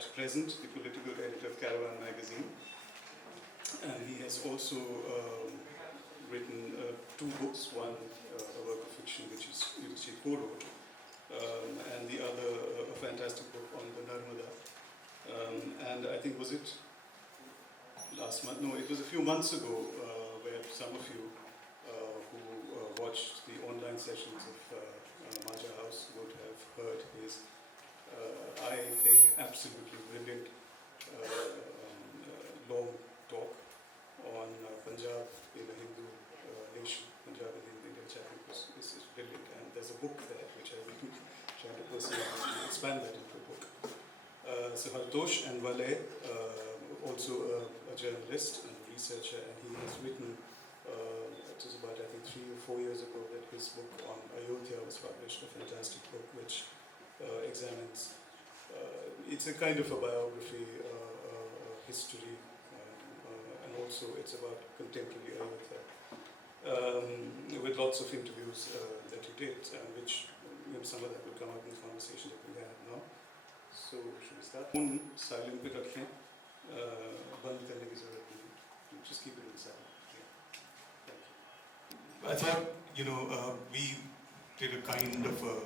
at present the political editor of Caravan magazine. And he has also written two books, one a work of fiction which he co-wrote, and the other a fantastic book on the Narmada. And I think, was it last month? No, it was a few months ago where some of you who watched the online sessions of Maja House would have heard his, I think, absolutely brilliant long talk on Punjab in a Hindu nation. Punjab in Hindu chapter is brilliant, and there's a book there which I've been trying to personally expand that into a book. So Hartosh and Wale, also a journalist and a researcher, and he has written, it was about I think 3 or 4 years ago that his book on Ayodhya was published, a fantastic book which examines, it's a kind of a biography, history, and also it's about contemporary Ayodhya, with lots of interviews that he did, which some of that will come up in the conversation that we have now. So should we start? Silent पे रखें, बंद करने की ज़रूरत नहीं. Just keep it in silent. Yeah. Thank you. I thought, we did a kind of a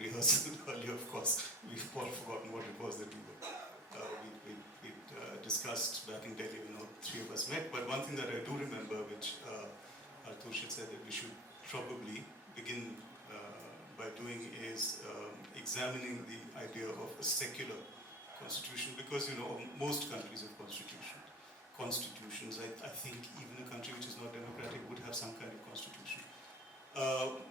rehearsal earlier. Of course, we've all forgotten what it was that we discussed back in Delhi when all three of us met. But one thing that I do remember, which Hartosh had said that we should probably begin by doing is examining the idea of a secular constitution, because most countries have constitutions. I think even a country which is not democratic would have some kind of constitution.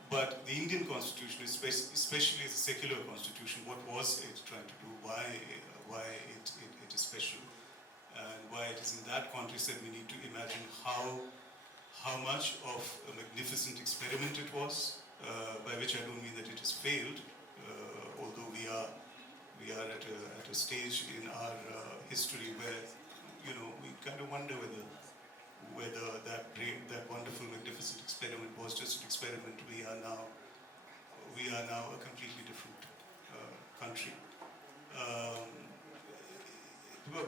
But the Indian constitution, especially as a secular constitution, what was it trying to do? Why it is special, and why it is in that context that we need to imagine how much of a magnificent experiment it was. By which I don't mean that it has failed, although we are at a stage in our history where we kind of wonder whether that wonderful, magnificent experiment was just an experiment. We are now a completely different country.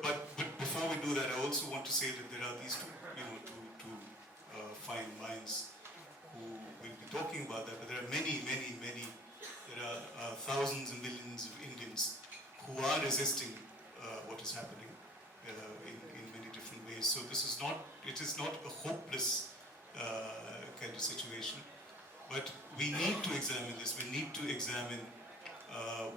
But before we do that, I also want to say that there are these two fine minds who will be talking about that, but there are many, there are thousands and millions of Indians who are resisting what is happening in many different ways. So it is not a hopeless kind of situation, but we need to examine this. We need to examine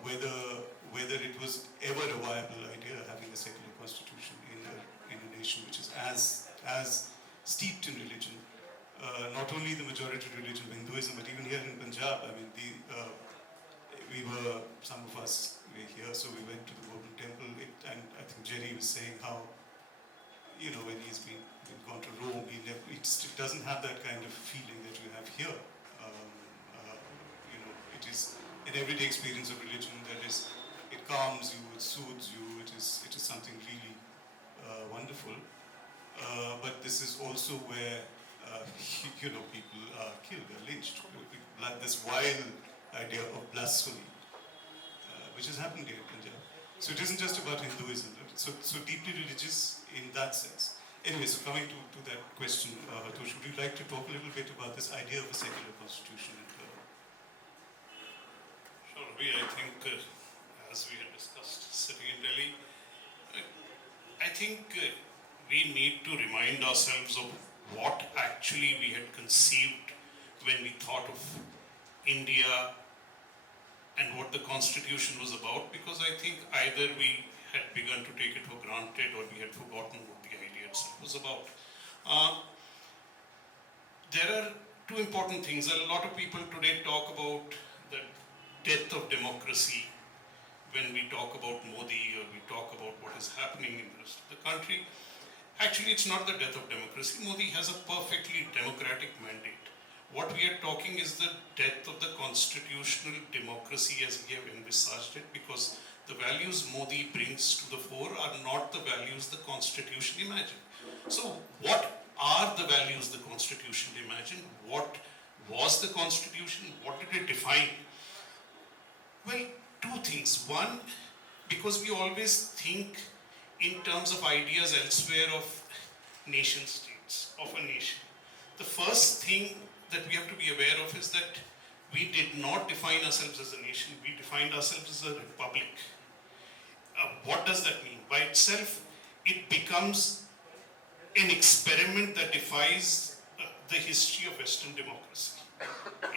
whether it was ever a viable idea having a secular constitution in a nation which is as steeped in religion. Not only the majority religion of Hinduism, but even here in Punjab, some of us were here, so we went to the Golden Temple, and I think Jerry was saying how, when he's gone to Rome, it doesn't have that kind of feeling that you have here. It is an everyday experience of religion it calms you, it soothes you, it is something really wonderful. But this is also where people are killed, they're lynched. Like this wild idea of blasphemy, which is happening here in Punjab. So it isn't just about Hinduism, so deeply religious in that sense. Anyway, so coming to that question, Hartosh, would you like to talk a little bit about this idea of a secular constitution? Sure, I think, as we had discussed sitting in Delhi, I think we need to remind ourselves of what actually we had conceived when we thought of India and what the constitution was about, because I think either we had begun to take it for granted or we had forgotten what the idea itself was about. There are two important things. A lot of people today talk about the death of democracy when we talk about Modi or we talk about what is happening in the rest of the country. Actually, it's not the death of democracy. Modi has a perfectly democratic mandate. What we are talking is the death of the constitutional democracy as we have envisaged it, because the values Modi brings to the fore are not the values the Constitution imagined. So what are the values the Constitution imagined? What was the Constitution? What did it define? Well, two things. One, because we always think in terms of ideas elsewhere of nation states, of a nation. The first thing that we have to be aware of is that we did not define ourselves as a nation, we defined ourselves as a republic. What does that mean? By itself, it becomes an experiment that defies the history of Western democracy.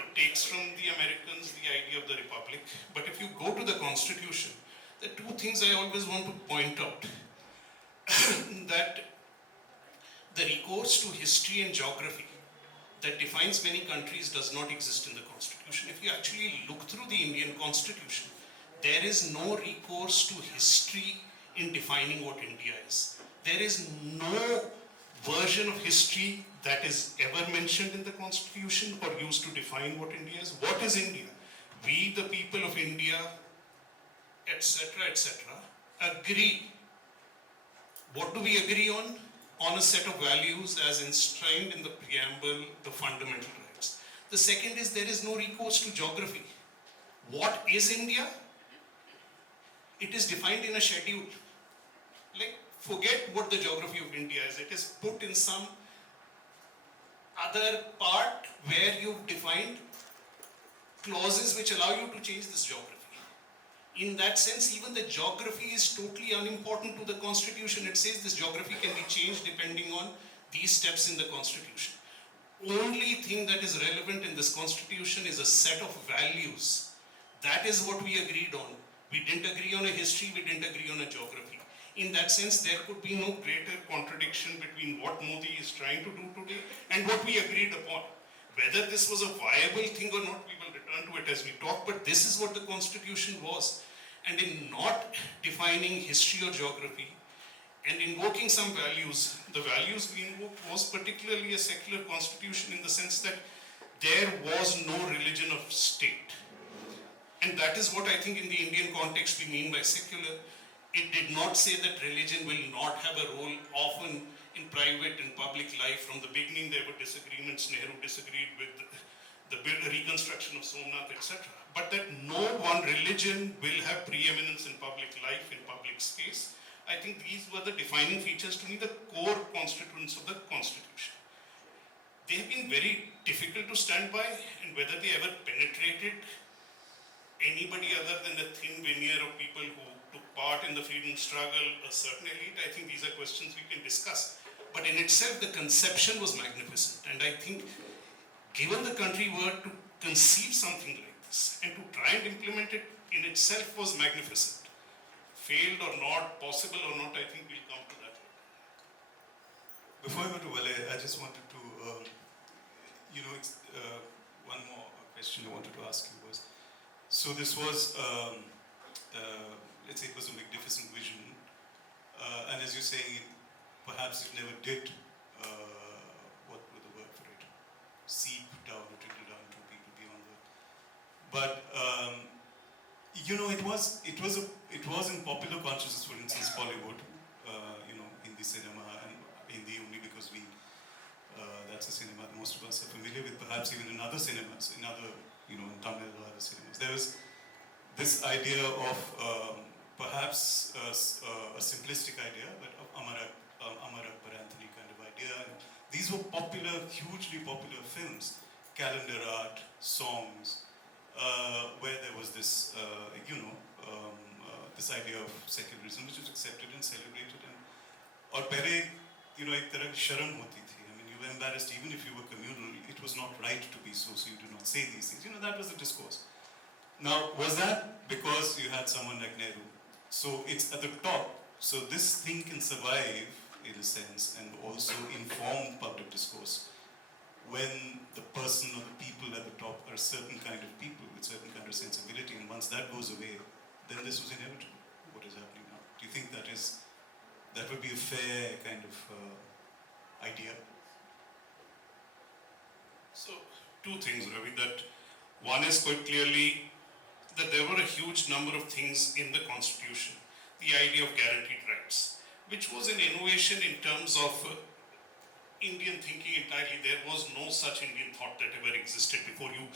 It takes from the Americans the idea of the republic, but if you go to the Constitution, there are two things I always want to point out. That the recourse to history and geography that defines many countries does not exist in the Constitution. If you actually look through the Indian Constitution, there is no recourse to history in defining what India is. There is no version of history that is ever mentioned in the Constitution or used to define what India is. What is India? We, the people of India, etc., agree. What do we agree on? On a set of values as enshrined in the Preamble, the fundamental rights. The second is there is no recourse to geography. What is India? It is defined in a schedule. Like, forget what the geography of India is. It is put in some other part where you've defined clauses which allow you to change this geography. In that sense, even the geography is totally unimportant to the Constitution. It says this geography can be changed depending on these steps in the Constitution. Only thing that is relevant in this Constitution is a set of values. That is what we agreed on. We didn't agree on a history, we didn't agree on a geography. In that sense, there could be no greater contradiction between what Modi is trying to do today and what we agreed upon. Whether this was a viable thing or not, we will return to it as we talk, but this is what the Constitution was. And in not defining history or geography and invoking some values, the values we invoked was particularly a secular constitution in the sense that there was no religion of state. And that is what I think in the Indian context we mean by secular. It did not say that religion will not have a role often in private and public life. From the beginning there were disagreements. Nehru disagreed with the reconstruction of Somnath, etc. But that no one religion will have preeminence in public life, in public space. I think these were the defining features, to me, the core constituents of the Constitution. They have been very difficult to stand by, and whether they ever penetrated anybody other than a thin veneer of people who took part in the freedom struggle, a certain elite, I think these are questions we can discuss. But in itself, the conception was magnificent. And I think, given the country were to conceive something like this and to try and implement it in itself was magnificent. Failed or not, possible or not, I think we'll come to that later. Before I go to Vale, I just wanted to, one more question I wanted to ask you was, so this was, let's say it was a magnificent vision, and as you're saying, perhaps it never did, what were the word for it, seep down or trickle down to people beyond that. But, it was in popular consciousness, for instance, Bollywood, Hindi cinema, and Hindi only because that's a cinema that most of us are familiar with, perhaps even in other cinemas, in Tamil or other cinemas. There was this idea of perhaps a simplistic idea, but of Amar Akbar Anthony kind of idea. And these were popular, hugely popular films, calendar art, songs, where there was this, this idea of secularism, which was accepted and celebrated. And or pehle, ek tarah ki sharam hoti thi. I mean, you were embarrassed even if you were communal. It was not right to be so you do not say these things. That was the discourse. Now, was that because you had someone like Nehru? So it's at the top. So this thing can survive, in a sense, and also inform public discourse when the person or the people at the top are a certain kind of people with certain kind of sensibility, and once that goes away, then this was inevitable, what is happening now. Do you think that would be a fair kind of idea? So, two things, Ravi. That one is quite clearly that there were a huge number of things in the Constitution. The idea of guaranteed rights, which was an innovation in terms of Indian thinking entirely. There was no such Indian thought that ever existed before. You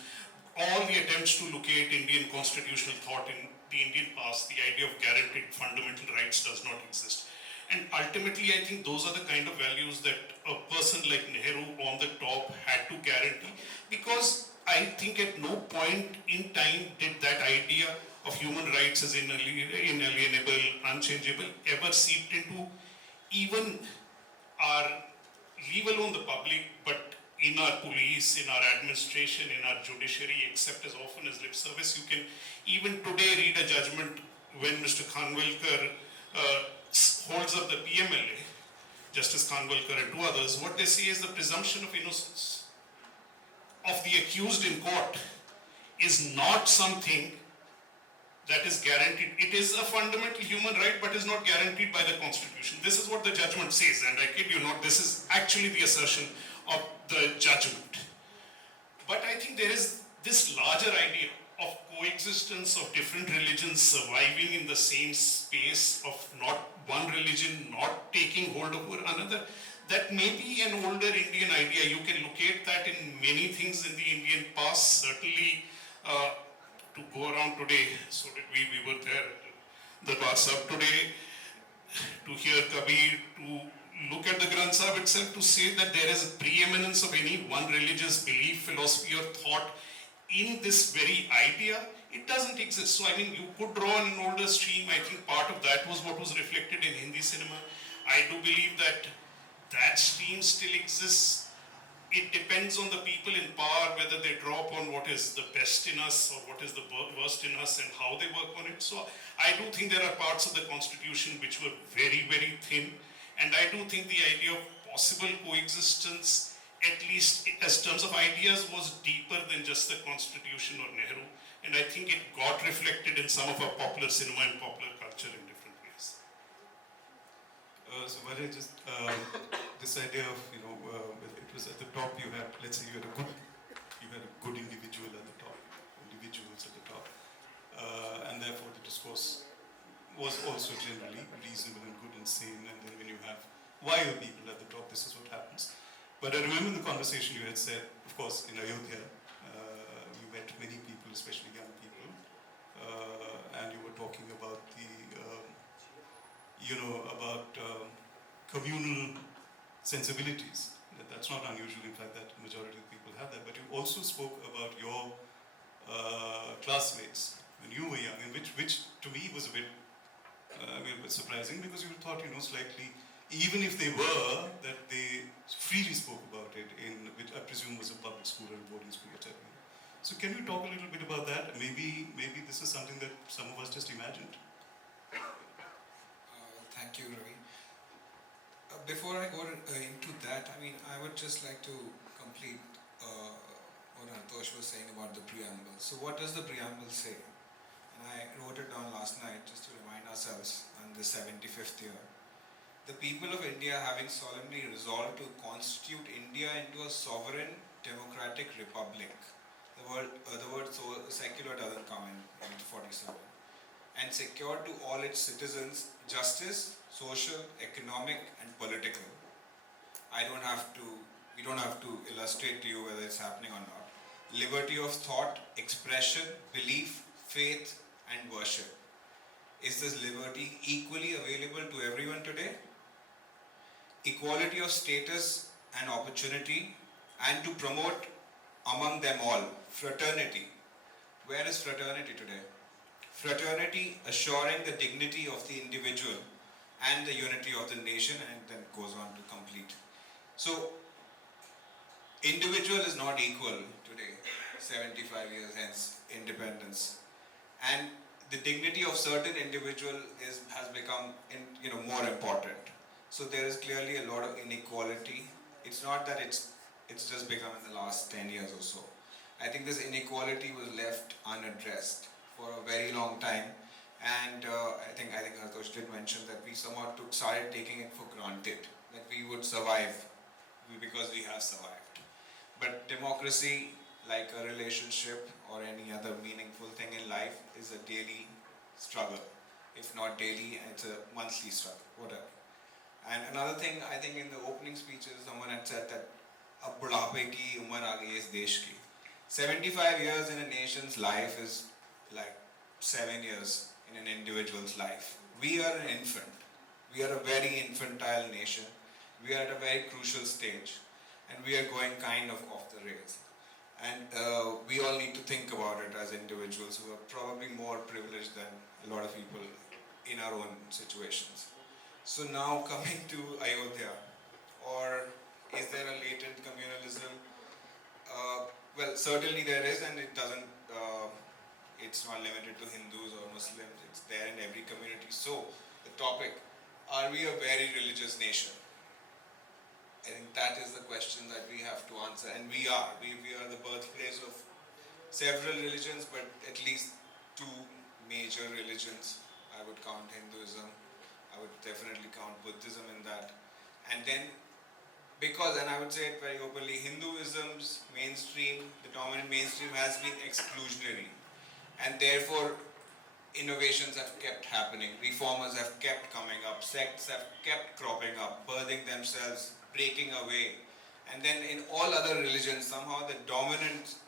all the attempts to locate Indian constitutional thought in the Indian past, the idea of guaranteed fundamental rights does not exist. And ultimately, I think those are the kind of values that a person like Nehru on the top had to guarantee, because I think at no point in time did that idea of human rights as inalienable, unchangeable, ever seeped into even our, leave alone the public, but in our police, in our administration, in our judiciary, except as often as lip service. You can even today read a judgment when Mr. Khanwilkar holds up the PMLA, Justice Khanwilkar and two others. What they say is the presumption of innocence of the accused in court is not something that is guaranteed. It is a fundamental human right, but is not guaranteed by the Constitution. This is what the judgment says, and I kid you not, this is actually the assertion of the judgment. But I think there is this larger idea of coexistence of different religions surviving in the same space, of not one religion not taking hold over another. That may be an older Indian idea. You can locate that in many things in the Indian past, certainly. To go around today, so did we were there at the Bar Sahib today, to hear Kabir, to look at the Granth Sahib itself, to say that there is a preeminence of any one religious belief, philosophy or thought in this very idea, it doesn't exist. So I mean, you could draw on an older stream. I think part of that was what was reflected in Hindi cinema. I do believe that that stream still exists. It depends on the people in power whether they draw upon what is the best in us or what is the worst in us and how they work on it. So I do think there are parts of the Constitution which were very, very thin. And I do think the idea of possible coexistence, at least as terms of ideas, was deeper than just the Constitution or Nehru. And I think it got reflected in some of our popular cinema and popular culture in different ways. So Vijay, just this idea of, it was at the top you had, let's say you had a good individual at the top, individuals at the top, and therefore the discourse was also generally reasonable and good and sane. And then when you have wild people at the top, this is what happens. But I remember in the conversation you had said, of course, in Ayodhya, you met many people, especially young people, and you were talking about the communal sensibilities. That's not unusual, in fact, that majority of people have that. But you also spoke about your classmates when you were young, and which to me was a bit surprising, because you thought, slightly, even if they were, that they freely spoke about it in, which I presume was a public school or a boarding school, etc. So can you talk a little bit about that? Maybe this is something that some of us just imagined. Thank you, Ravi. Before I go into that, I would just like to complete what Antosh was saying about the preamble. So what does the preamble say? And I wrote it down last night just to remind ourselves on the 75th year. The people of India, having solemnly resolved to constitute India into a sovereign democratic republic. The word secular doesn't come in 47. And secured to all its citizens justice, social, economic and political. We don't have to illustrate to you whether it's happening or not. Liberty of thought, expression, belief, faith and worship. Is this liberty equally available to everyone today? Equality of status and opportunity, and to promote among them all fraternity. Where is fraternity today? Fraternity assuring the dignity of the individual and the unity of the nation, and then goes on to complete. So, individual is not equal today, 75 years hence independence, and the dignity of certain individual has become more important. So there is clearly a lot of inequality. It's not that it's just become in the last 10 years or so. I think this inequality was left unaddressed for a very long time, and I think Hartosh did mention that we somehow started taking it for granted that we would survive because we have survived. But democracy, like a relationship or any other meaningful thing in life, is a daily struggle. If not daily, it's a monthly struggle, whatever. And another thing, I think in the opening speeches, someone had said that ab budhape ki umar aa gayi is desh ki. 75 years in a nation's life is like 7 years in an individual's life. We are an infant. We are a very infantile nation. We are at a very crucial stage, and we are going kind of off the rails. And we all need to think about it as individuals who are probably more privileged than a lot of people in our own situations. So now coming to Ayodhya, or is there a latent communalism? Well, certainly there is, and it doesn't. It's not limited to Hindus or Muslims. It's there in every community. So the topic: are we a very religious nation? I think that is the question that we have to answer, and we are. We are the birthplace of several religions, but at least two major religions. I would count Hinduism. I would definitely count Buddhism in that, and then because, and I would say it very openly, Hinduism's mainstream, the dominant mainstream has been exclusionary, and therefore innovations have kept happening, reformers have kept coming up, sects have kept cropping up, birthing themselves, breaking away, and then in all other religions somehow the dominant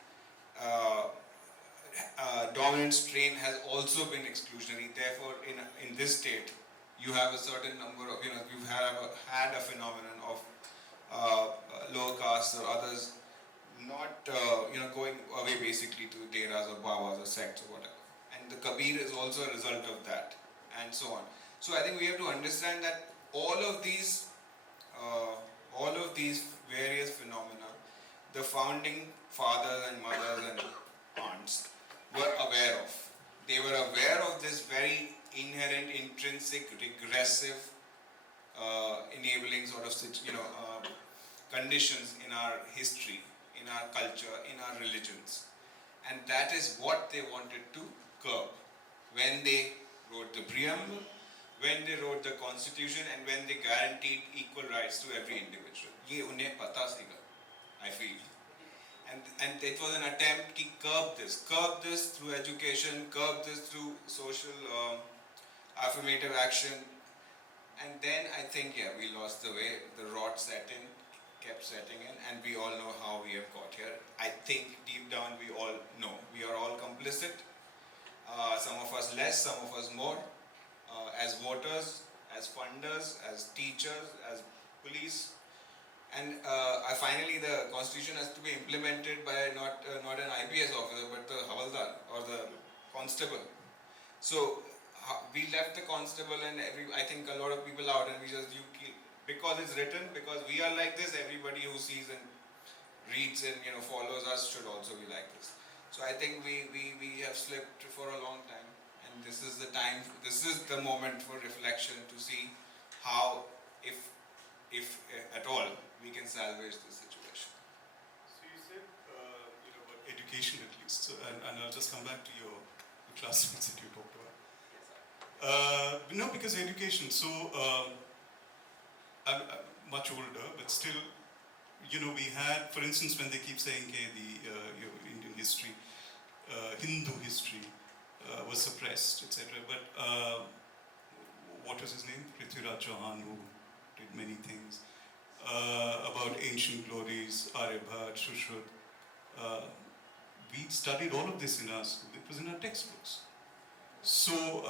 strain has also been exclusionary. Therefore, in this state, you have a certain number of, you have had a phenomenon of lower castes or others not, going away basically to deras or babas or sects or whatever. And the Kabir is also a result of that, and so on. So I think we have to understand that all of these various phenomena, the founding fathers and mothers and aunts were aware of. They were aware of this very inherent, intrinsic, regressive, enabling sort of conditions in our history, in our culture, in our religions. And that is what they wanted to curb when they wrote the Preamble, when they wrote the Constitution, and when they guaranteed equal rights to every individual. Ye unhe pata siga, I feel. And it was an attempt to curb this through education, curb this through social affirmative action. And then I think, we lost the way, the rot kept setting in, and we all know how we have got here. I think deep down we all know. We are all complicit. Some of us less, some of us more. As voters, as funders, as teachers, as police. And finally the constitution has to be implemented by not an IPS officer, but the Havaldar or the constable. So we left the constable and I think a lot of people out, and we just, because it's written, because we are like this, everybody who sees and reads and follows us should also be like this. So I think we have slipped for a long time, and this is the time, this is the moment for reflection to see how, if at all, we can salvage the situation. So you said, about education at least, so, and I'll just come back to your classmates that you talked about. No, because education, so I'm much older, but still, we had, for instance, when they keep saying, your Indian history, Hindu history was suppressed, etc. But what was his name? Prithviraj Chauhan, who did many things. About ancient glories, Aryabhat, Shushruta. We studied all of this in our school. It was in our textbooks. So,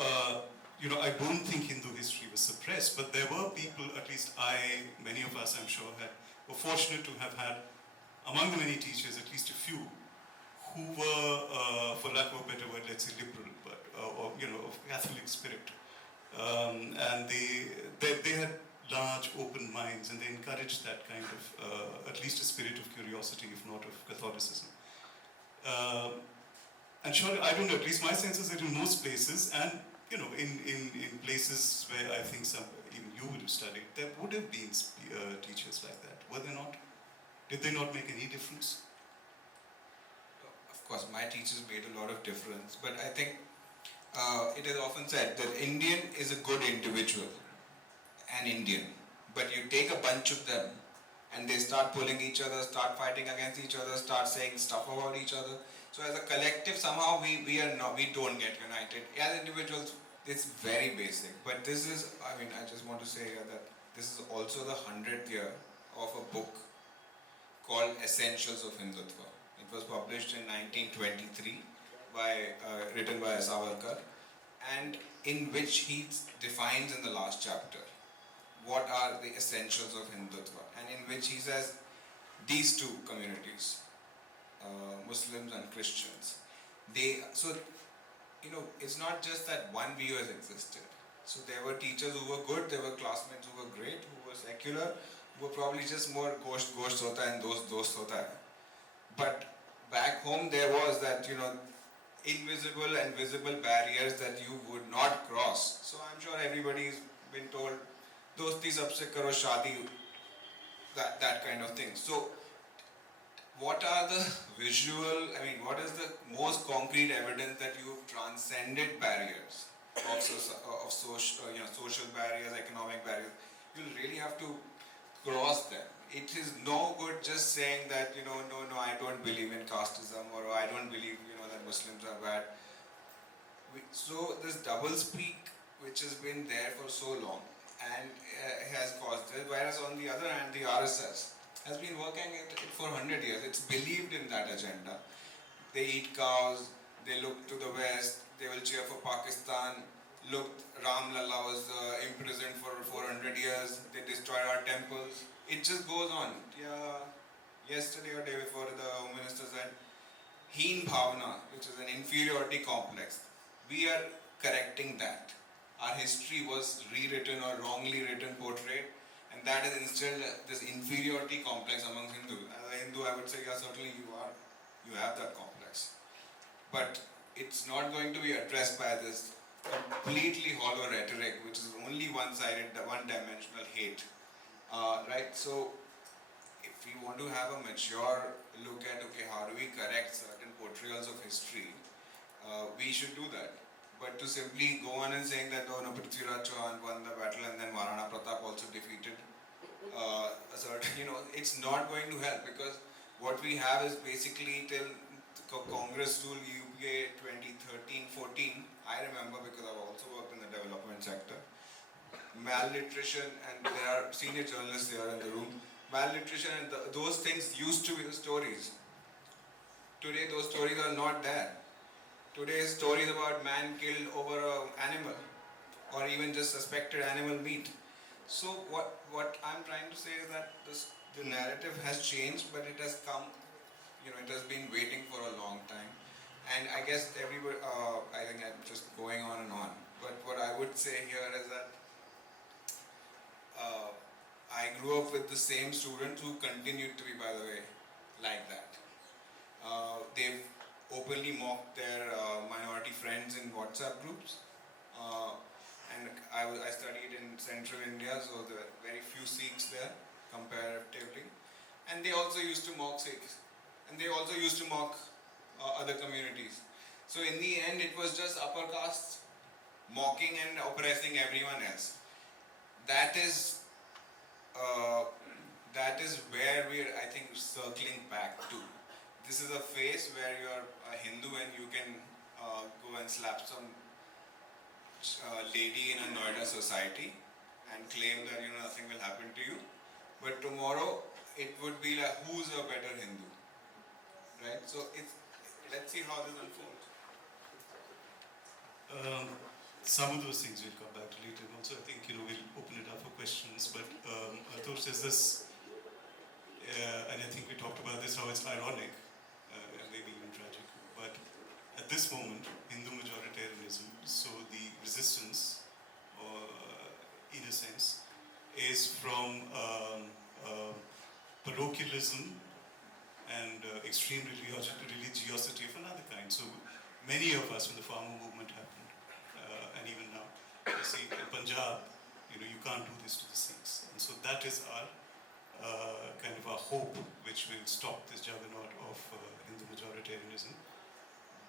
I don't think Hindu history was suppressed, but there were people, at least many of us, I'm sure, were fortunate to have had, among the many teachers, at least a few, who were, for lack of a better word, let's say liberal, but, of Catholic spirit. And they had large, open minds, and they encouraged that kind of, at least a spirit of curiosity, if not of Catholicism. And sure, I don't know, at least my sense is that in most places, and in places where I think even you would have studied, there would have been teachers like that, were there not? Did they not make any difference? Of course, my teachers made a lot of difference, but I think it is often said that Indian is a good individual, an Indian, but you take a bunch of them and they start pulling each other, start fighting against each other, start saying stuff about each other. So as a collective, somehow we don't get united. As individuals, it's very basic. But this is, I just want to say that this is also the 100th year of a book called Essentials of Hindutva. It It was published in 1923 written by Savarkar, and in which he defines in the last chapter what are the essentials of Hindutva, and in which he says these two communities, Muslims and Christians, it's not just that one view has existed. So there were teachers who were good, there were classmates who were great, who were secular, who were probably just more gosht hota hai and dost hota hai. But back home there was that, invisible and visible barriers that you would not cross. So I'm sure everybody's been told, dosti sabse karo shadi, that kind of thing. So what are the what is the most concrete evidence that you've transcended barriers of social barriers, economic barriers? You'll really have to cross them. It is no good just saying that, no, I don't believe in casteism, or I don't believe, that Muslims are bad. So this double speak, which has been there for so long and has caused this, whereas on the other hand, the RSS has been working it for 100 years. It's believed in that agenda. They eat cows, they look to the west, they will cheer for Pakistan. Look, Ram Lalla was imprisoned for 400 years, they destroyed our temples. It just goes on. Yeah, yesterday or day before, the Home Minister said, Heen Bhavana, which is an inferiority complex. We are correcting that. Our history was rewritten or wrongly written, portrayed, and that has instilled this inferiority complex among Hindus. As a Hindu, I would say, yeah, certainly you have that complex. But it's not going to be addressed by this completely hollow rhetoric, which is only one-sided, one-dimensional hate. Right? So, if we want to have a mature look at, how do we correct certain portrayals of history, we should do that. But to simply go on and saying that, Prithviraj Chauhan won the battle and then Maharana Pratap also defeated a certain, it's not going to help, because what we have is basically till Congress rule UPA 2013-14, I remember because I've also worked in the development sector, malnutrition, and there are senior journalists here in the room, malnutrition and those things used to be the stories. Today those stories are not there. Today's stories about man killed over an animal, or even just suspected animal meat. So what I'm trying to say is that the narrative has changed, but it has come, it has been waiting for a long time. And I guess everybody, I think I'm just going on and on. But what I would say here is that I grew up with the same students who continued to be, by the way, like that. They've openly mocked their minority friends in WhatsApp groups. And I studied in central India, so there were very few Sikhs there, comparatively. And they also used to mock Sikhs. And they also used to mock other communities. So in the end, it was just upper castes mocking and oppressing everyone else. That is where we're, I think, circling back to. This is a phase where you're a Hindu and you can go and slap some lady in a Noida society and claim that nothing will happen to you. But tomorrow it would be like, who's a better Hindu? Right? So let's see how this unfolds. Some of those things we'll come back to later. Also, I think we'll open it up for questions. But Atosh, there's this, and I think we talked about this, how it's ironic and maybe even tragic. But at this moment, Hindu majoritarianism, so the resistance, in a sense, is from parochialism and extreme religiosity of another kind. So many of us, when the farmer movement happened, and even now, you see in Punjab, you can't do this to the Sikhs. And so that is our kind of our hope, which will stop this juggernaut of Hindu majoritarianism.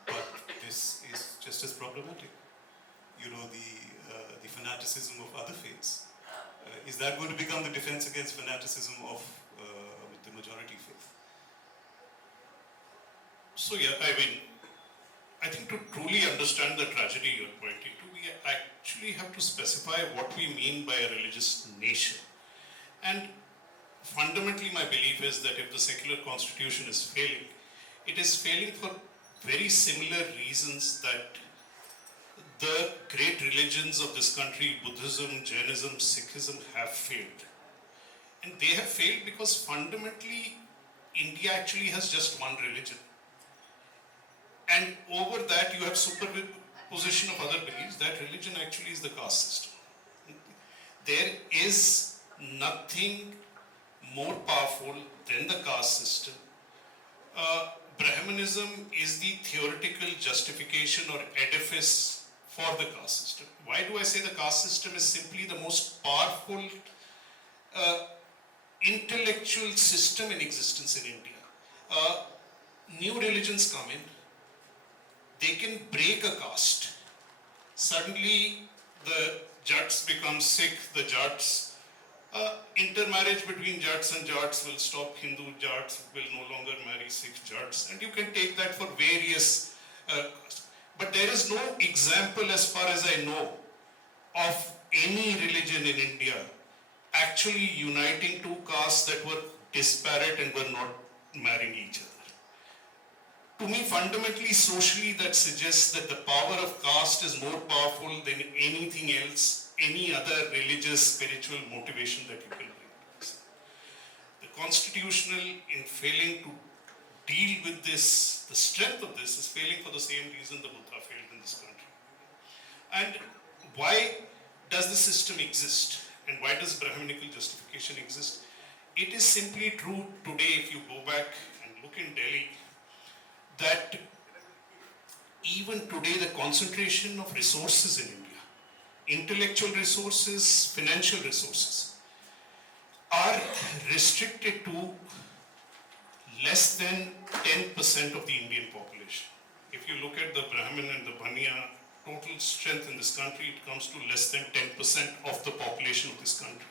But this is just as problematic. The fanaticism of other faiths. Is that going to become the defense against fanaticism of the majority faith? So yeah, I think to truly understand the tragedy you're pointing to, we actually have to specify what we mean by a religious nation. And fundamentally my belief is that if the secular constitution is failing, It is failing for very similar reasons that the great religions of this country, Buddhism, Jainism, Sikhism, have failed. And they have failed because fundamentally India actually has just one religion. And over that you have superposition of other beliefs. That religion actually is the caste system. There is nothing more powerful than the caste system. Brahmanism is the theoretical justification or edifice for the caste system. Why do I say the caste system is simply the most powerful intellectual system in existence in India? New religions come in, they can break a caste. Suddenly the Jats become Sikh, the Jats. Intermarriage between Jats and Jats will stop. Hindu Jats will no longer marry Sikh Jats, and you can take that for various but there is no example, as far as I know, of any religion in India actually uniting two castes that were disparate and were not marrying each other. To me, fundamentally, socially, that suggests that the power of caste is more powerful than anything else, any other religious, spiritual motivation that you can bring. The constitutional, in failing to deal with this, the strength of this is failing for the same reason the Buddha failed in this country. And why does the system exist? And why does Brahminical justification exist? It is simply true today, if you go back and look in Delhi, that even today the concentration of resources in India, intellectual resources, financial resources, are restricted to less than 10% of the Indian population. If you look at the Brahmin and the Baniya total strength in this country, it comes to less than 10% of the population of this country.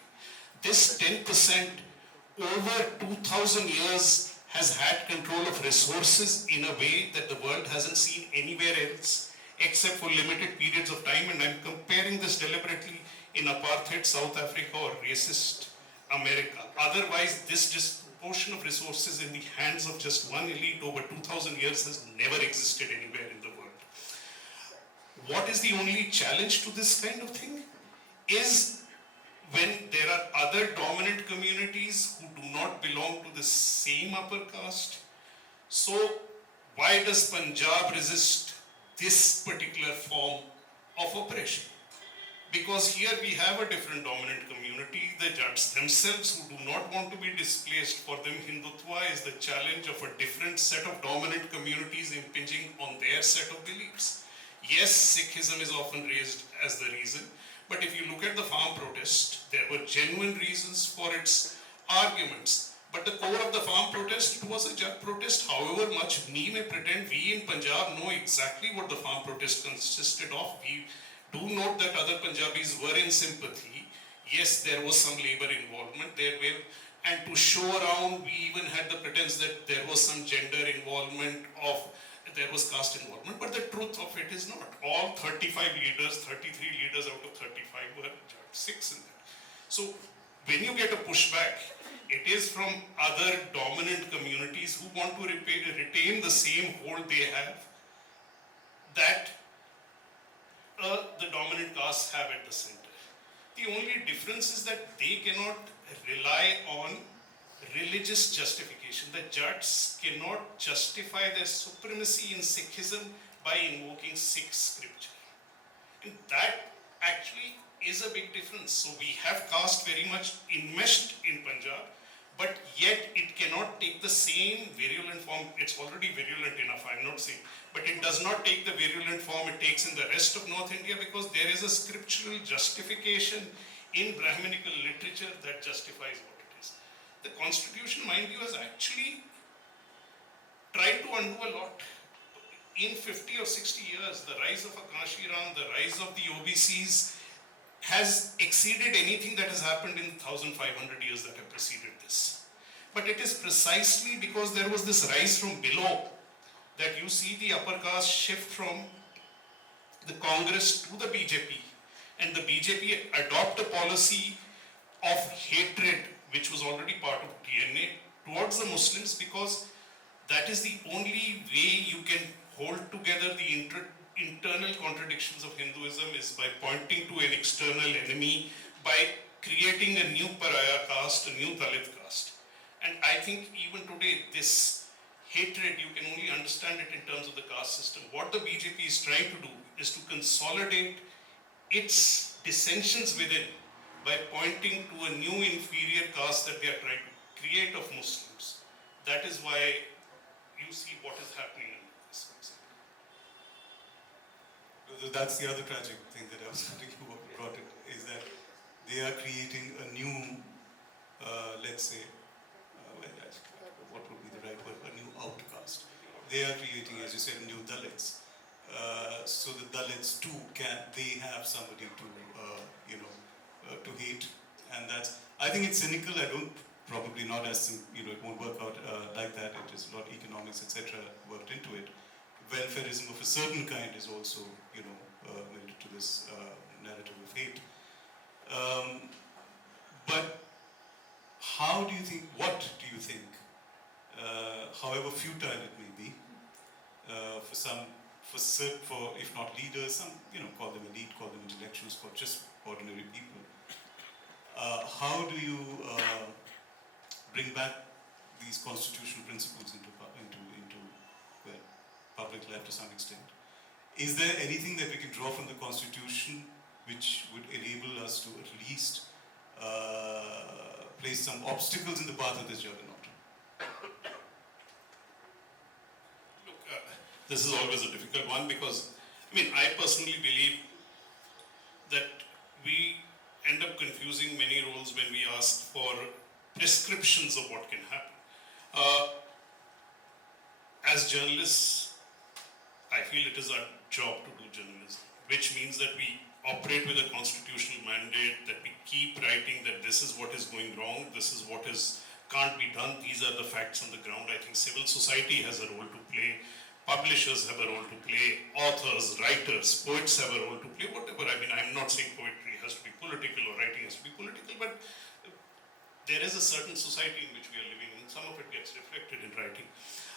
This 10% over 2000 years has had control of resources in a way that the world hasn't seen anywhere else except for limited periods of time, and I'm comparing this deliberately in apartheid South Africa or racist America. Otherwise, this disproportion of resources in the hands of just one elite over 2000 years has never existed anywhere in the world. What is the only challenge to this kind of thing is when there are other dominant communities who do not belong to the same upper caste. So why does Punjab resist this particular form of oppression? Because here we have a different dominant community, the Jats themselves who do not want to be displaced. For them, Hindutva is the challenge of a different set of dominant communities impinging on their set of beliefs. Yes, Sikhism is often raised as the reason, but if you look at the farm protest, there were genuine reasons for its arguments. But the core of the farm protest, it was a Jat protest. However much we may pretend, we in Punjab know exactly what the farm protest consisted of. We do note that other Punjabis were in sympathy. Yes, there was some labor involvement there, and to show around, we even had the pretense that there was some gender involvement there was caste involvement, but the truth of it is not. All 35 leaders, 33 leaders out of 35 were Sikhs in that. So when you get a pushback, it is from other dominant communities who want to retain the same hold they have that the dominant castes have at the center. The only difference is that they cannot rely on religious justification. The Jats cannot justify their supremacy in Sikhism by invoking Sikh scripture. And that actually is a big difference. So we have caste very much enmeshed in Punjab, but yet it cannot take the same virulent form. It's already virulent enough, I'm not saying, but it does not take the virulent form it takes in the rest of North India, because there is a scriptural justification in Brahminical literature that justifies what it is. The constitution, mind you, has actually tried to undo a lot. In 50 or 60 years, the rise of Akashiram, the rise of the OBCs has exceeded anything that has happened in 1500 years that have preceded this. But it is precisely because there was this rise from below that you see the upper caste shift from the Congress to the BJP, and the BJP adopt a policy of hatred, which was already part of DNA, towards the Muslims, because That is the only way you can hold together the internal contradictions of Hinduism, is by pointing to an external enemy, by creating a new pariah caste, a new Dalit caste. And I think even today, this hatred, you can only understand it in terms of the caste system. What the BJP is trying to do is to consolidate its dissensions within by pointing to a new inferior caste that they are trying to create of Muslims. That is why you see what is happening in this country. That's the other tragic thing that I was thinking about it, is that they are creating a new, let's say, what would be the right word, a new outcast. They are creating, as you said, new Dalits. So the Dalits too they have somebody to, to hate. And that's, I think it's cynical. I don't, probably not as, it won't work out like that. It is a lot of economics, etc. worked into it. Welfarism of a certain kind is also, related to this narrative of hate. But how do you think, what do you think, however futile it may be, for some, for if not leaders, some, call them elite, call them intellectuals, for just ordinary people, how do you bring back these constitutional principles into well, public life to some extent? Is there anything that we can draw from the Constitution which would enable us to at least place some obstacles in the path of this juggernaut? Look, this is always a difficult one, because, I personally believe that we end up confusing many roles when we ask for prescriptions of what can happen. As journalists, I feel it is our job to do journalism, which means that we operate with a constitutional mandate, that we keep writing that this is what is going wrong, this is what can't be done, these are the facts on the ground. I think civil society has a role to play, publishers have a role to play, authors, writers, poets have a role to play, whatever. I'm not saying poetry has to be political or writing has to be political, but there is a certain society in which we are living in. Some of it gets reflected in writing.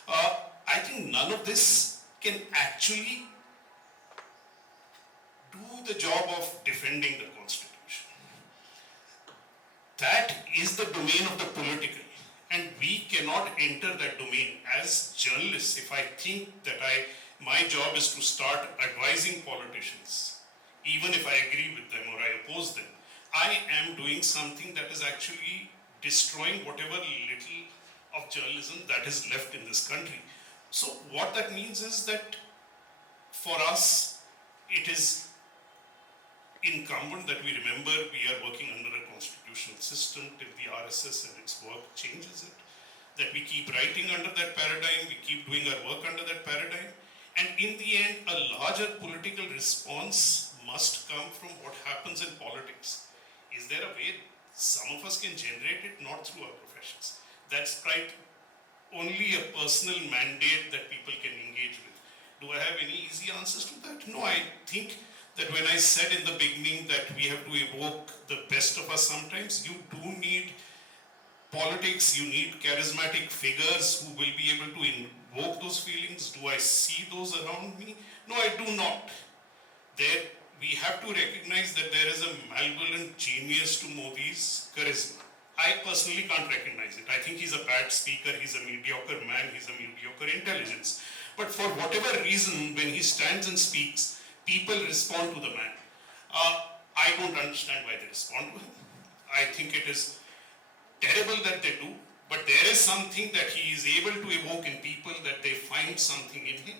I think none of this can actually do the job of defending the Constitution. That is the domain of the political, and we cannot enter that domain. As journalists, if I think that my job is to start advising politicians, even if I agree with them or I oppose them, I am doing something that is actually destroying whatever little of journalism that is left in this country. So what that means is that for us, it is incumbent that we remember we are working under a constitutional system till the RSS and its work changes it, that we keep writing under that paradigm, we keep doing our work under that paradigm, and in the end, a larger political response must come from what happens in politics. Is there a way some of us can generate it? Not through our professions. That's right, only a personal mandate that people can engage with. Do I have any easy answers to that? No, I think that when I said in the beginning that we have to evoke the best of us sometimes, you do need politics, you need charismatic figures who will be able to invoke those feelings. Do I see those around me? No, I do not. We have to recognize that there is a malevolent genius to Modi's charisma. I personally can't recognize it. I think he's a bad speaker, he's a mediocre man, he's a mediocre intelligence. But for whatever reason, when he stands and speaks, people respond to the man. I don't understand why they respond to him. I think it is terrible that they do, but there is something that he is able to evoke in people, that they find something in him.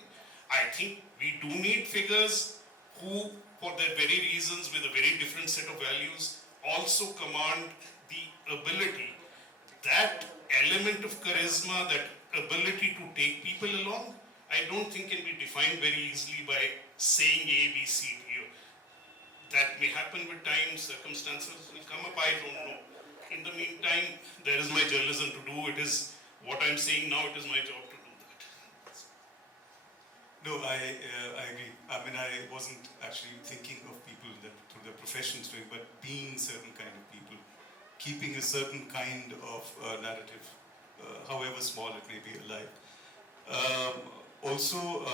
I think we do need figures who, for their very reasons, with a very different set of values, also command the ability, that element of charisma, that ability to take people along, I don't think can be defined very easily by saying A, B, C, D. That may happen with time, circumstances will come up, I don't know. In the meantime, there is my journalism to do. It is what I'm saying now, it is my job to do that. No, I agree. I wasn't actually thinking of people that through their professions doing, but being certain kind of people, keeping a certain kind of narrative, however small it may be, alive. Um, also,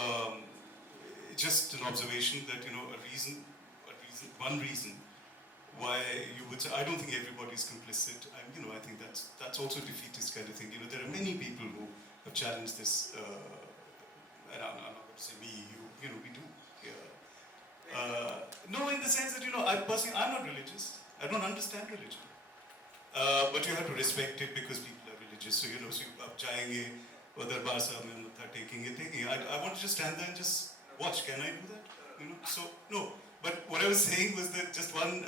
just an observation that, one reason why you would say, I don't think everybody's complicit. I think that's also a defeatist kind of thing. There are many people who have challenged this, and I'm not going to say me, we do. No, in the sense that, I'm not religious. I don't understand religion. But you have to respect it because people are religious. So, so आप जाएंगे, वो दरबार साहब में मत्था टेकेंगे. I want to just stand there and just watch. Can I do that? So, no. But what I was saying was that just one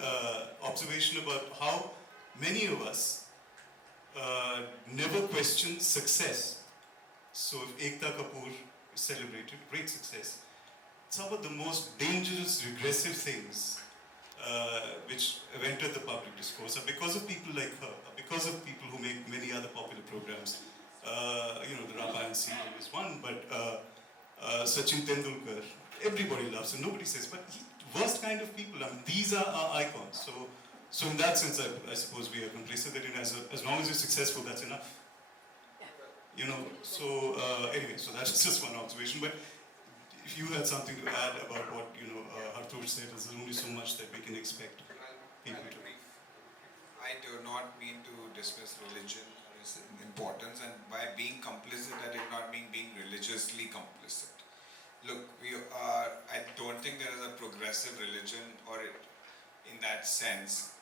observation about how many of us never question success. So if Ekta Kapoor celebrated great success, some of the most dangerous, regressive things which have entered the public discourse are because of people like her, because of people who make many other popular programs. The Ramayana serial is one, but Sachin Tendulkar, everybody loves him. Nobody says, but worst kind of people. These are our icons. So in that sense, I suppose we are complacent that as long as you're successful, that's enough. Anyway, so that's just one observation. But if you had something to add about what Hartosh said, there's only so much that we can expect people to. I do not mean to dismiss religion or its importance, and by being complicit, I did not mean being religiously complicit. Look, I don't think there is a progressive religion in that sense,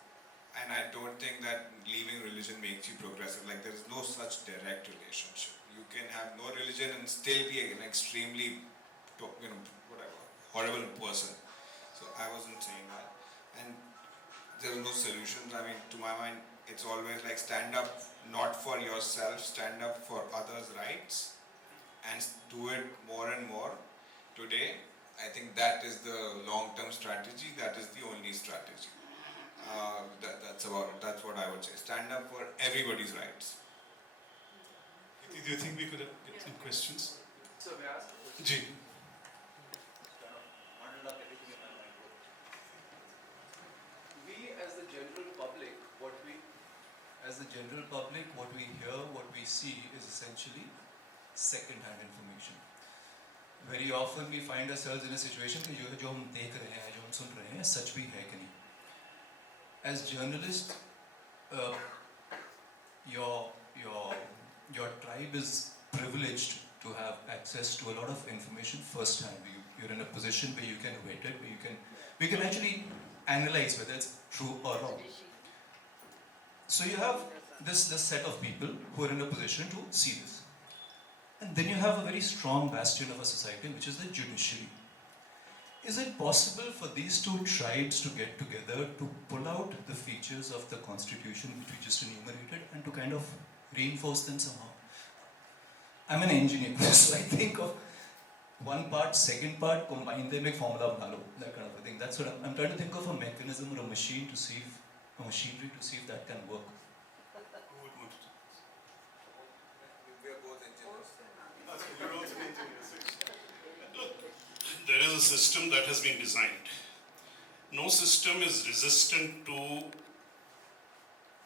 and I don't think that leaving religion makes you progressive. Like, there is no such direct relationship. You can have no religion and still be an extremely, horrible person. So I wasn't saying that. And there are no solutions. To my mind, it's always like stand up not for yourself, stand up for others' rights, and do it more and more. Today, I think that is the long-term strategy. That is the only strategy. That's about it. That's what I would say. Stand up for everybody's rights. Do you think we could get some questions? So may I ask a question? Ji. Kind of bundled up everything in my mind. We as the general public, what we hear, what we see is essentially second-hand information. Very often we find ourselves in a situation कि जो हम देख रहे हैं, जो हम सुन रहे हैं, सच भी है कि नहीं. As journalists, your tribe is privileged to have access to a lot of information firsthand. You're in a position where you can vet it, where we can actually analyze whether it's true or wrong. So you have this set of people who are in a position to see this. And then you have a very strong bastion of a society, which is the judiciary. Is it possible for these two tribes to get together to pull out the features of the constitution which we just enumerated and to kind of reinforce them somehow? I'm an engineer, so I think of one part, second part, combine them, make formula bana lo, that kind of a thing. That's what I'm trying to think of a mechanism or a machinery to see if that can work. Who would want to? We are both engineers. You're also an engineer. Look, there is a system that has been designed. No system is resistant to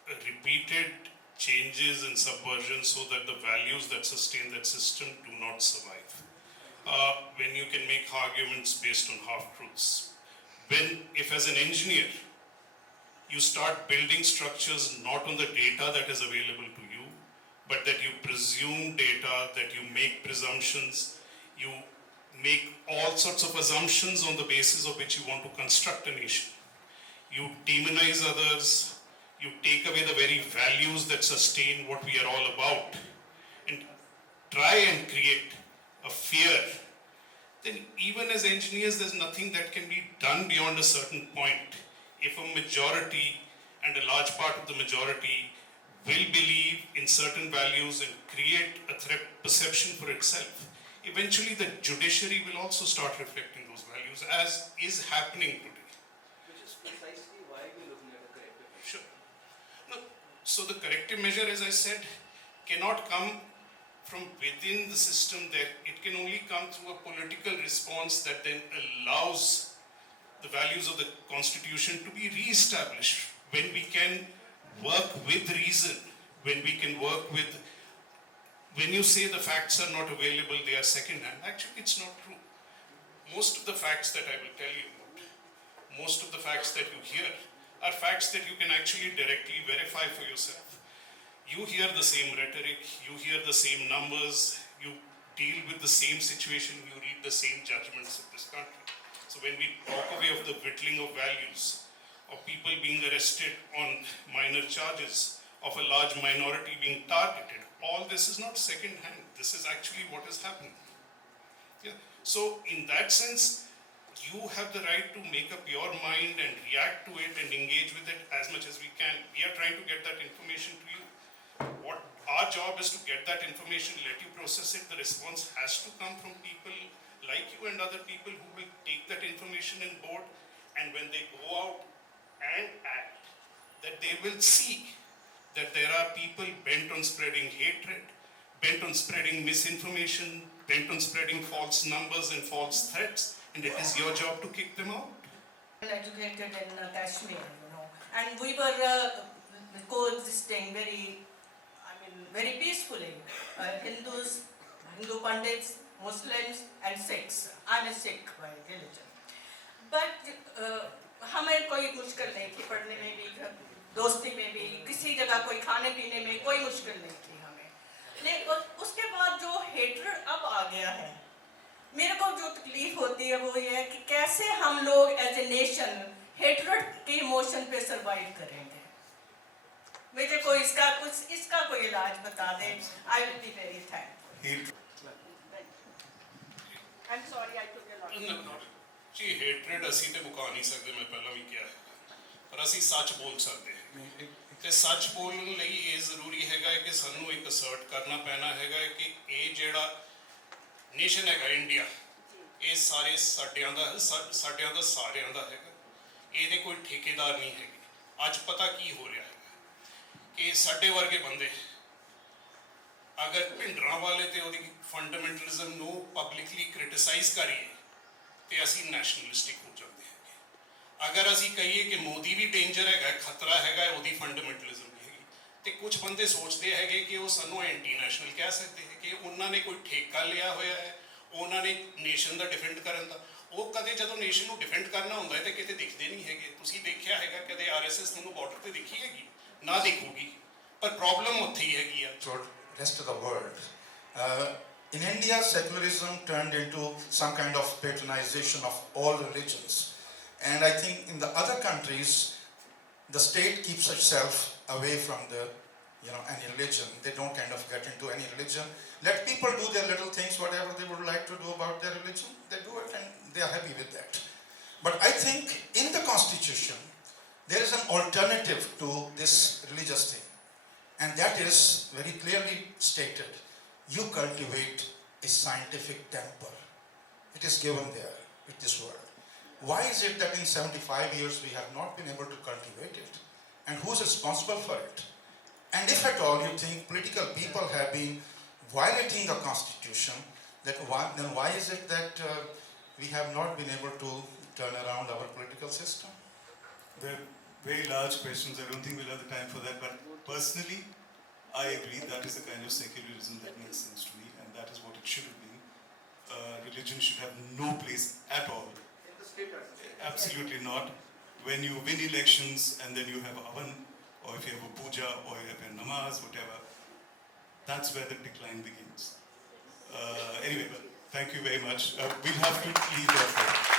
repeated changes and subversion so that the values that sustain that system do not survive. When you can make arguments based on half-truths. If as an engineer, you start building structures not on the data that is available to you, but that you presume data, that you make presumptions, you make all sorts of assumptions on the basis of which you want to construct a nation. You demonize others, you take away the very values that sustain what we are all about, and try and create a fear, then even as engineers, there's nothing that can be done beyond a certain point. If a majority and a large part of the majority will believe in certain values and create a threat perception for itself, eventually the judiciary will also start reflecting those values, as is happening today. Which is precisely why we're looking at a corrective measure. Sure. No, so the corrective measure, as I said, cannot come from within the system. That it can only come through a political response that then allows the values of the constitution to be re-established. When we can work with reason, when we can work with when you say the facts are not available, they are second-hand, actually it's not true. Most of the facts that I will tell you about, most of the facts that you hear are facts that you can actually directly verify for yourself. You hear the same rhetoric, you hear the same numbers, you deal with the same situation, you read the same judgments of this country. So when we talk away of the whittling of values, of people being arrested on minor charges, of a large minority being targeted, all this is not second-hand. This is actually what is happening. Yeah. So in that sense, you have the right to make up your mind and react to it and engage with it as much as we can. We are trying to get that information to you. What our job is to get that information, let you process it. The response has to come from people like you and other people who will take that information on board, and when they go out and act, that they will see that there are people bent on spreading hatred, bent on spreading misinformation, bent on spreading false numbers and false threats, and it is your job to kick them out. Educated in Kashmir, and we were coexisting very peacefully. Hindus, Hindu Pandits, Muslims, and Sikhs. I'm a Sikh by religion. But हमें कोई मुश्किल नहीं थी पढ़ने में भी, दोस्ती में भी, किसी जगह कोई खाने पीने में कोई मुश्किल नहीं थी हमें. लेकिन उसके बाद जो हेट्रेड अब आ गया है, मेरे को जो तकलीफ होती है वो ये है कि कैसे हम लोग एज ए नेशन हेट्रेड के इमोशन पे सरवाइव करेंगे. मुझे कोई इसका कोई इलाज बता दे. I will be very thankful. I am sorry I took a lot. जी हेट्रेड ਅਸੀਂ ਤੇ ਮੁਕਾ ਨਹੀਂ ਸਕਦੇ, ਮੈਂ ਪਹਿਲਾਂ ਵੀ ਕਿਹਾ ਹੈ, ਪਰ ਅਸੀਂ ਸੱਚ ਬੋਲ ਸਕਦੇ ਹਾਂ. ਤੇ ਸੱਚ ਬੋਲਣ ਲਈ ਇਹ ਜ਼ਰੂਰੀ ਹੈਗਾ ਕਿ ਸਾਨੂੰ ਇੱਕ ਅਸਰਟ ਕਰਨਾ ਪੈਣਾ ਹੈਗਾ ਕਿ ਇਹ ਜਿਹੜਾ ਨੇਸ਼ਨ ਹੈਗਾ ਇੰਡੀਆ, ਇਹ ਸਾਰੇ ਸਾਰਿਆਂ ਦਾ ਸਾਰਿਆਂ ਦਾ ਹੈਗਾ. ਇਹਦੇ ਕੋਈ ਠੇਕੇਦਾਰ ਨਹੀਂ ਹੈਗੇ. ਅੱਜ ਪਤਾ ਕੀ ਹੋ ਰਿਹਾ ਹੈਗਾ ਕਿ ਸਾਡੇ ਵਰਗੇ ਬੰਦੇ ਅਗਰ ਭਿੰਡਰਾਂ ਵਾਲੇ ਤੇ ਉਹਦੀ ਫੰਡਾਮੈਂਟਲਿਜ਼ਮ ਨੂੰ ਪਬਲਿਕਲੀ ਕ੍ਰਿਟਿਸਾਈਜ਼ ਕਰੀਏ ਤੇ ਅਸੀਂ ਨੈਸ਼ਨਲਿਸਟਿਕ ਹੋ ਜਾਂਦੇ ਹੈਗੇ. ਅਗਰ ਅਸੀਂ ਕਹੀਏ ਕਿ ਮੋਦੀ ਵੀ ਡੇਂਜਰ ਹੈਗਾ, ਖਤਰਾ ਹੈਗਾ, ਉਹਦੀ ਫੰਡਾਮੈਂਟਲਿਜ਼ਮ ਵੀ ਹੈਗੀ, ਤੇ ਕੁਝ ਬੰਦੇ ਸੋਚਦੇ ਹੈਗੇ ਕਿ ਉਹ ਸਾਨੂੰ ਐਂਟੀ ਨੈਸ਼ਨਲ ਕਹਿ ਸਕਦੇ ਹੈ ਕਿ ਉਹਨਾਂ ਨੇ ਕੋਈ ਠੇਕਾ ਲਿਆ ਹੋਇਆ ਹੈ, ਉਹਨਾਂ ਨੇ ਨੇਸ਼ਨ ਦਾ ਡਿਫੈਂਡ ਕਰਨ ਦਾ. ਉਹ ਕਦੇ ਜਦੋਂ ਨੇਸ਼ਨ ਨੂੰ ਡਿਫੈਂਡ ਕਰਨਾ ਹੁੰਦਾ ਹੈ ਤੇ ਕਿਤੇ ਦਿਖਦੇ ਨਹੀਂ ਹੈਗੇ. ਤੁਸੀਂ ਦੇਖਿਆ ਹੈਗਾ ਕਦੇ ਆਰਐਸਐਸ ਤੁਹਾਨੂੰ ਬਾਰਡਰ ਤੇ ਦਿਖੀ ਹੈਗੀ? ਨਾ ਦਿਖੂਗੀ. ਪਰ ਪ੍ਰੋਬਲਮ ਉੱਥੇ ਹੀ ਹੈਗੀ ਆ. Rest of the world. In India, secularism turned into some kind of patronization of all religions. And I think in the other countries, the state keeps itself away from any religion. They don't kind of get into any religion. Let people do their little things, whatever they would like to do about their religion. They do it and they are happy with that. But I think in the Constitution, there is an alternative to this religious thing. And that is very clearly stated. You cultivate a scientific temper. It is given there with this word. Why is it that in 75 years we have not been able to cultivate it? And who is responsible for it? And if at all you think political people have been violating the Constitution, then why is it that we have not been able to turn around our political system? They're very large questions. I don't think we'll have the time for that. But personally, I agree that is the kind of secularism that makes sense to me, and that is what it should have been. Religion should have no place at all. In the state, absolutely not. When you win elections and then you have a havan, or if you have a puja, or you have a namaz, whatever, that's where the decline begins. Anyway, thank you very much. We'll have to leave that there.